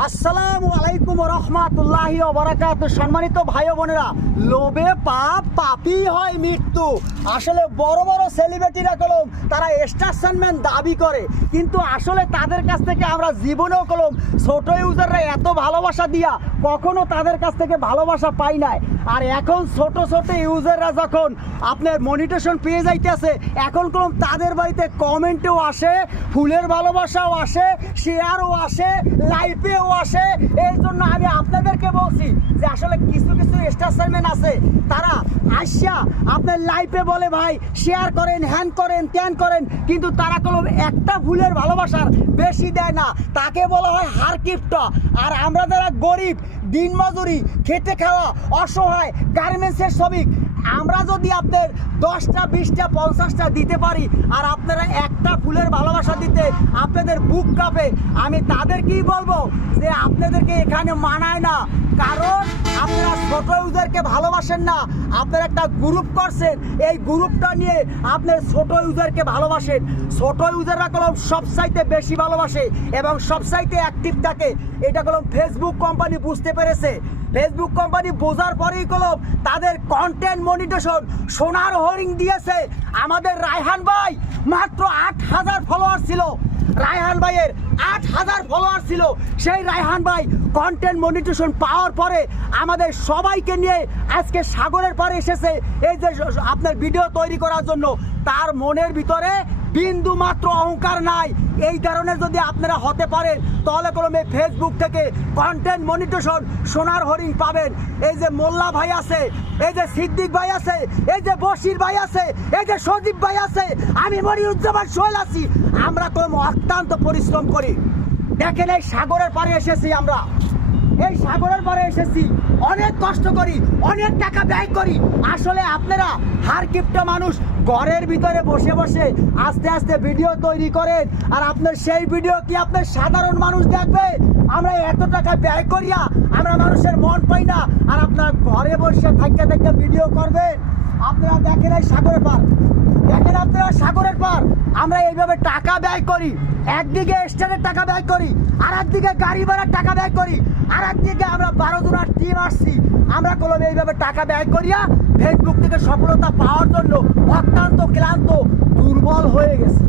আসসালামু আলাইকুম রহমাতুল্লাহি ওয়া বারাকাতুহু। সম্মানিত ভাই ও বোনেরা, লোভে পাপ, পাপই হয় মৃত্যু। আসলে বড় বড় সেলিব্রিটিরা কলম তারা স্টারম্যান দাবি করে, কিন্তু আসলে তাদের কাছ থেকে আমরা জীবনেও কলম ছোট ইউজাররা এত ভালোবাসা দিয়া কখনো তাদের কাছ থেকে ভালোবাসা পাই নাই। আর এখন ছোট ছোট ইউজাররা যখন আপনার মনিটেশন পেয়ে যাইতেছে, এখন কলম তাদের বাড়িতে কমেন্টেও আসে, ফুলের ভালোবাসাও আসে, শেয়ারও আসে, লাইভেও আসে। এই জন্য আমি আপনাদেরকে বলছি যে আসলে কিছু কিছু স্টারম্যান আছে, তারা আসিয়া আপনার লাইভে বলে ভাই শেয়ার করেন, হ্যান করেন, ত্যান করেন, কিন্তু তারা কলম একটা ফুলের ভালোবাসার বেশি দেয় না, তাকে বলা হয় হারকিপটা। আর আমরা যারা গরিব, দিনমজুরি, খেটে খাওয়া, অসহায়, গার্মেন্টসের শ্রমিক, আমরা যদি আপনার 10টা 20টা 50টা দিতে পারি আর আপনারা একটা ফুলের ভালোবাসা দিতে আপনাদের বুক কাঁপে, আমি তাদেরকেই বলবো যে আপনাদেরকে এখানে মানায় না। কারণ আপনারা ছোট ইউজারকে ভালোবাসেন না, আপনারা একটা গ্রুপ করছেন, এই গ্রুপটা নিয়ে আপনার ছোট ইউজারকে ভালোবাসেন। ছোট ইউজাররা কলম সবচাইতে বেশি ভালোবাসে এবং সবচাইতে অ্যাক্টিভ থাকে। এটা কলম ফেসবুক কোম্পানি বুঝতে পেরেছে। ফেসবুক কোম্পানি বোঝার পরেই কলম তাদের কন্টেন্ট মনিটেশন সোনার হরিং দিয়েছে। আমাদের রায়হান ভাই মাত্র 8000 ফলোয়ার ছিল, রায়হান ভাইয়ের 8000 ফলোয়ার ছিল। সেই রায়হান ভাই কন্টেন্ট মনিটেশন পাওয়ার পরে আমাদের সবাইকে নিয়ে আজকে সাগরের পাড়ে এসেছে এই যে আপনার ভিডিও তৈরি করার জন্য। তার মনের ভিতরে বিন্দু মাত্র অহংকার নাই। এই ধরনের যদি আপনারা হতে পারেন তাহলে কলমে ফেসবুক থেকে কন্টেন্ট মনিটেশন সোনার হরিং পাবেন। এই যে মোল্লা ভাই আছে, এই যে সিদ্দিক ভাই আছে, এই যে বশির ভাই আছে, এই যে সজীব ভাই আছে, আমি মনিরুজ্জামান সোহেল আছি, আমরা কলম অত্যন্ত পরিশ্রম করি। দেখেন এই সাগরের পাড়ে এসেছি, আমরা এই সাগরের পাড়ে এসেছি, অনেক কষ্ট করি, অনেক টাকা ব্যয় করি। আসলে আপনারা হারকিপটা মানুষ ঘরের ভিতরে বসে বসে আস্তে আস্তে ভিডিও তৈরি করেন, আর আপনার সেই ভিডিও কি আপনার সাধারণ মানুষ দেখবে? আমরা এত টাকা ব্যয় করিয়া আমরা মানুষের মন পাই না, আর আপনার ঘরে বসে থাকতে থাকতে ভিডিও করবেন। আপনারা দেখেন এই সাগরের পাড়, দেখেন আপনারা সাগরের পাড়, আমরা এইভাবে টাকা ব্যয় করি। একদিকে স্টারের টাকা ব্যয় করি, আর একদিকে গাড়ি ভাড়ার টাকা ব্যয় করি, আর একদিকে আমরা 12 জনের টিম আসছি। আমরা কলম এইভাবে টাকা ব্যয় করিয়া ফেসবুক থেকে সফলতা পাওয়ার জন্য অত্যন্ত ক্লান্ত, দুর্বল হয়ে গেছি।